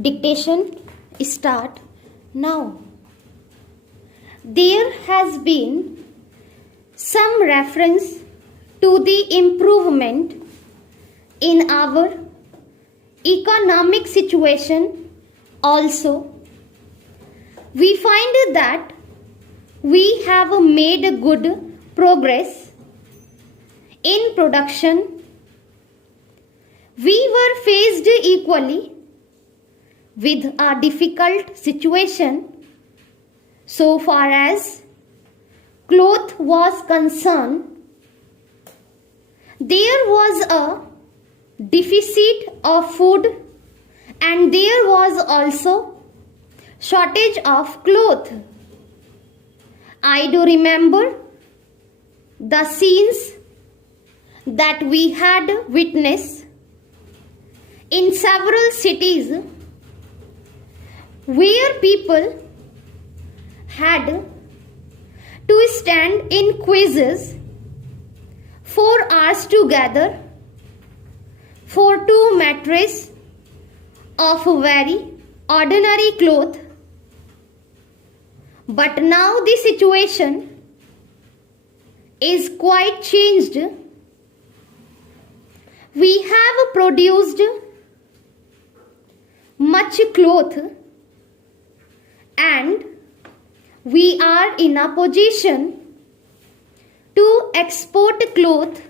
Dictation start now. There has been some reference to the improvement in our economic situation also. We find that we have made good progress in production. We were faced equally with a difficult situation so far as cloth was concerned. There was a deficit of food and there was also shortage of cloth. I do remember the scenes that we had witnessed in several cities where people had to stand in quizzes 4 hours together for 2 mattresses of very ordinary cloth. But now the situation is quite changed. We have produced much cloth and we are in a position to export cloth.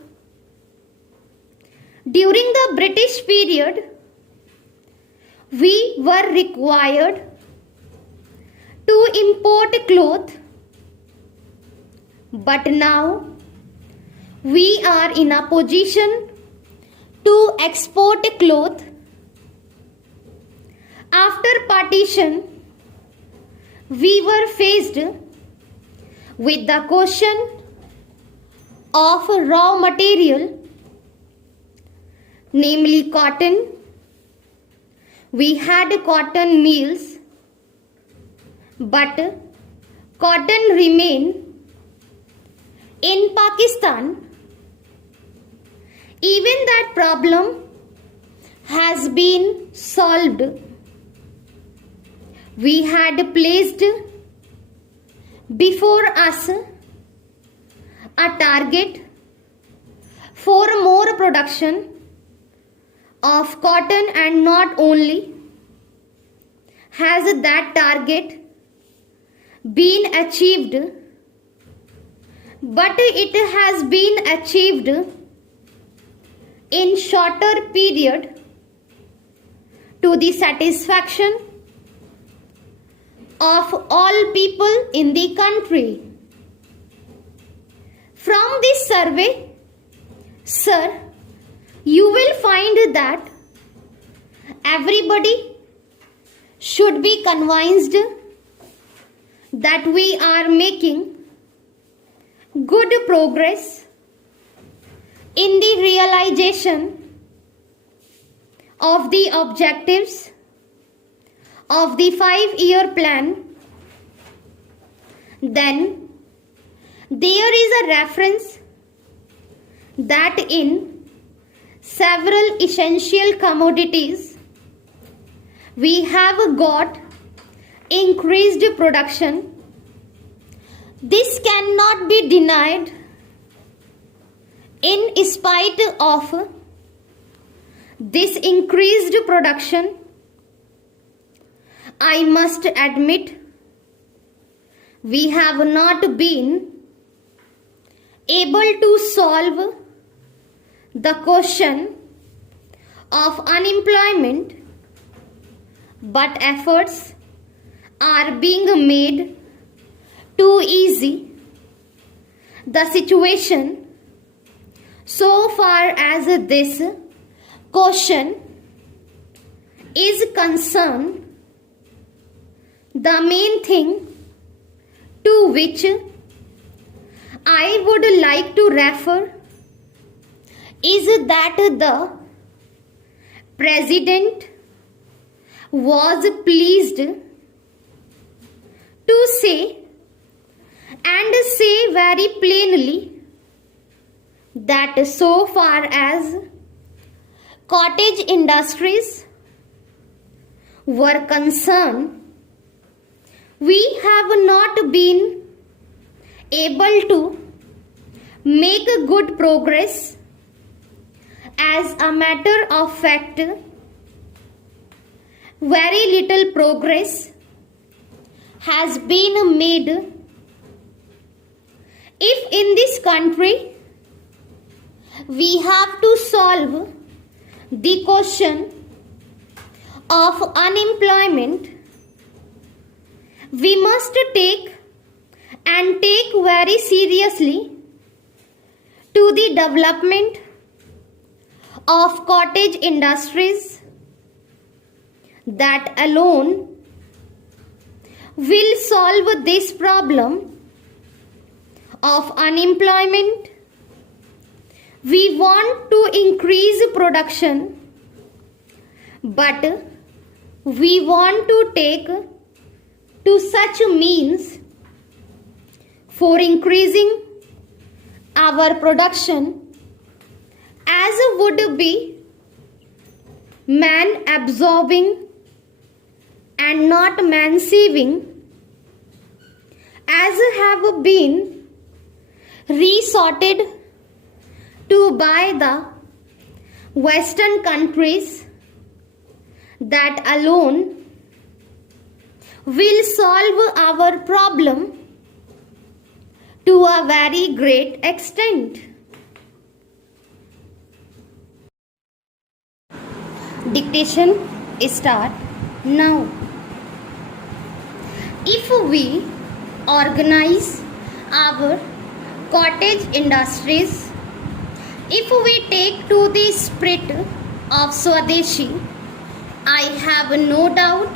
During the British period, we were required to import cloth, but now we are in a position to export cloth. After partition, we were faced with the question of raw material, namely cotton. We had cotton mills, but cotton remained in Pakistan. Even that problem has been solved. We had placed before us a target for more production of cotton, and not only has that target been achieved, but it has been achieved in shorter period to the satisfaction of all people in the country. From this survey, sir, you will find that everybody should be convinced that we are making good progress in the realization of the objectives of the 5-year plan. Then there is a reference that in several essential commodities we have got increased production. This cannot be denied. In spite of this increased production, I must admit we have not been able to solve the question of unemployment, but efforts are being made to ease the situation. So far as this question is concerned, the main thing to which I would like to refer is that the President was pleased to say very plainly that so far as cottage industries were concerned, we have not been able to make good progress. As a matter of fact, very little progress has been made. If in this country we have to solve the question of unemployment, we must take very seriously to the development of cottage industries. That alone will solve this problem of unemployment. We want to increase production, but we want to take to such means for increasing our production as would be man absorbing and not man saving, as have been resorted to by the Western countries. That alone will solve our problem to a very great extent. Dictation start now. If we organize our cottage industries, if we take to the spirit of Swadeshi, I have no doubt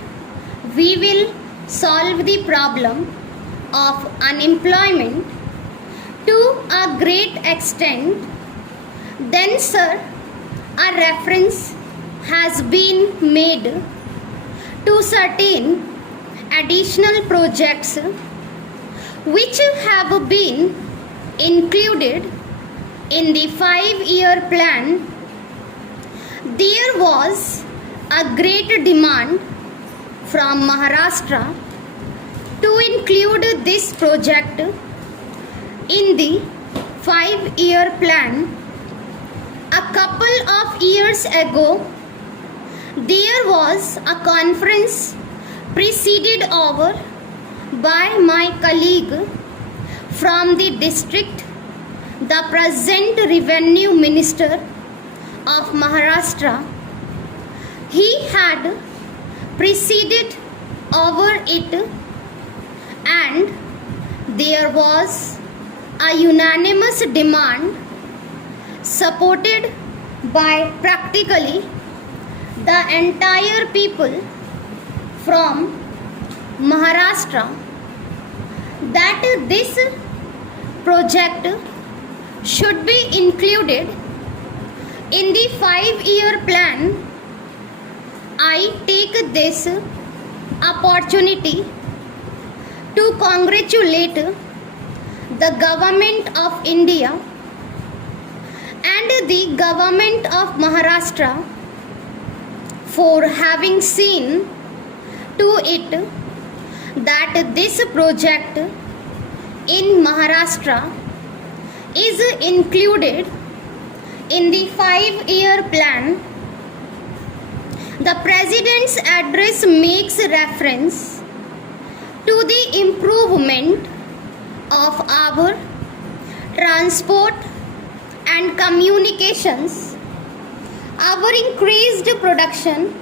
we will solve the problem of unemployment to a great extent. Then, sir, a reference has been made to certain additional projects which have been included in the 5-year plan. There was a great demand from Maharashtra to include this project in the 5-year plan. A couple of years ago, there was a conference presided over by my colleague from the district, the present Revenue Minister of Maharashtra. He had presided over it, and there was a unanimous demand supported by practically the entire people from Maharashtra that this project should be included in the 5-year plan. I take this opportunity to congratulate the Government of India and the Government of Maharashtra for having seen to it that this project in Maharashtra is included in the 5-year plan. The President's address makes reference to the improvement of our transport and communications. Our increased production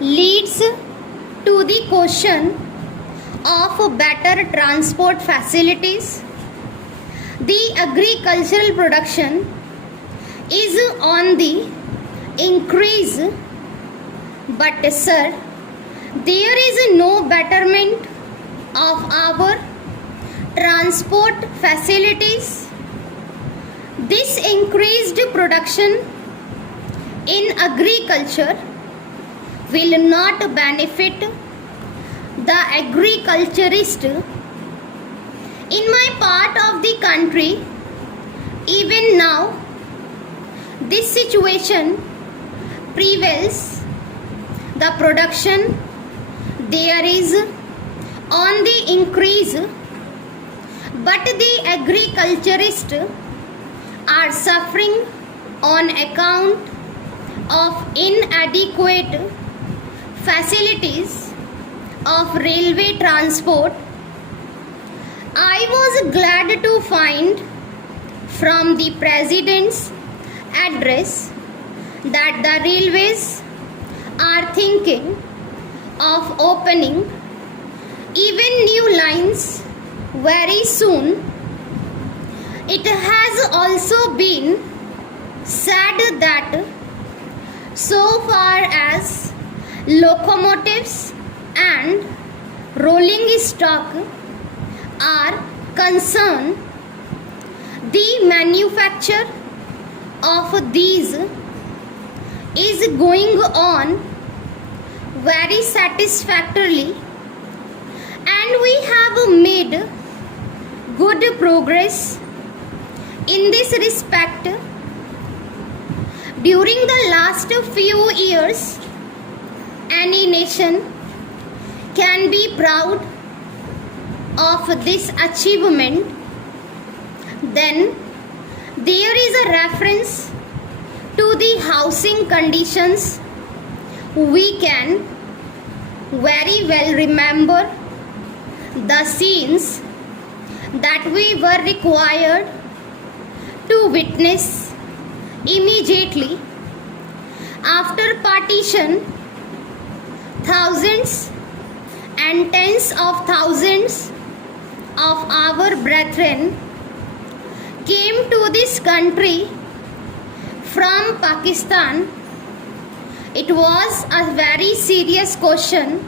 leads to the question of better transport facilities. The agricultural production is on the increase, but sir, there is no betterment of our transport facilities. This increased production in agriculture will not benefit the agriculturist. In my part of the country, even now, this situation prevails. the production there is on the increase, but the agriculturists are suffering on account of inadequate facilities of railway transport. I was glad to find from the President's address that the railways are thinking of opening even new lines very soon. It has also been said that so far as locomotives and rolling stock are concerned, the manufacture of these is going on very satisfactorily, and we have made good progress in this respect. During the last few years, any nation can be proud of this achievement. Then there is a reference to the housing conditions. We can very well remember the scenes that we were required to witness immediately after partition. Thousands and tens of thousands of our brethren came to this country from Pakistan. It was a very serious question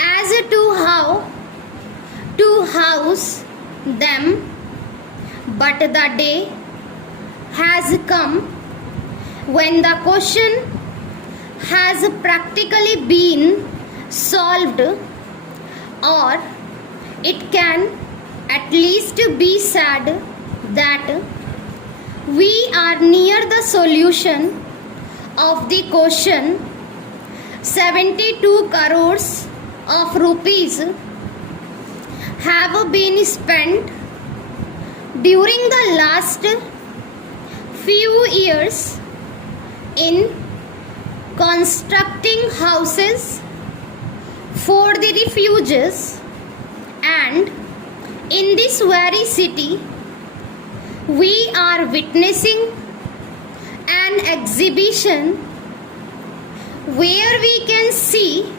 as to how to house them, but the day has come when the question has practically been solved, or it can at least be said that we are near the solution of the question. 72 crores of rupees have been spent during the last few years in constructing houses for the refugees, and in this very city we are witnessing an exhibition where we can see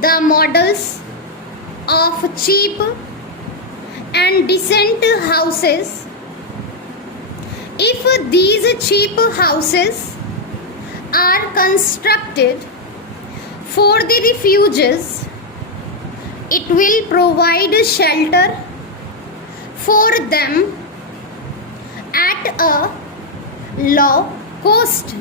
the models of cheap and decent houses. If these cheap houses are constructed for the refugees, it will provide shelter for them at a low cost.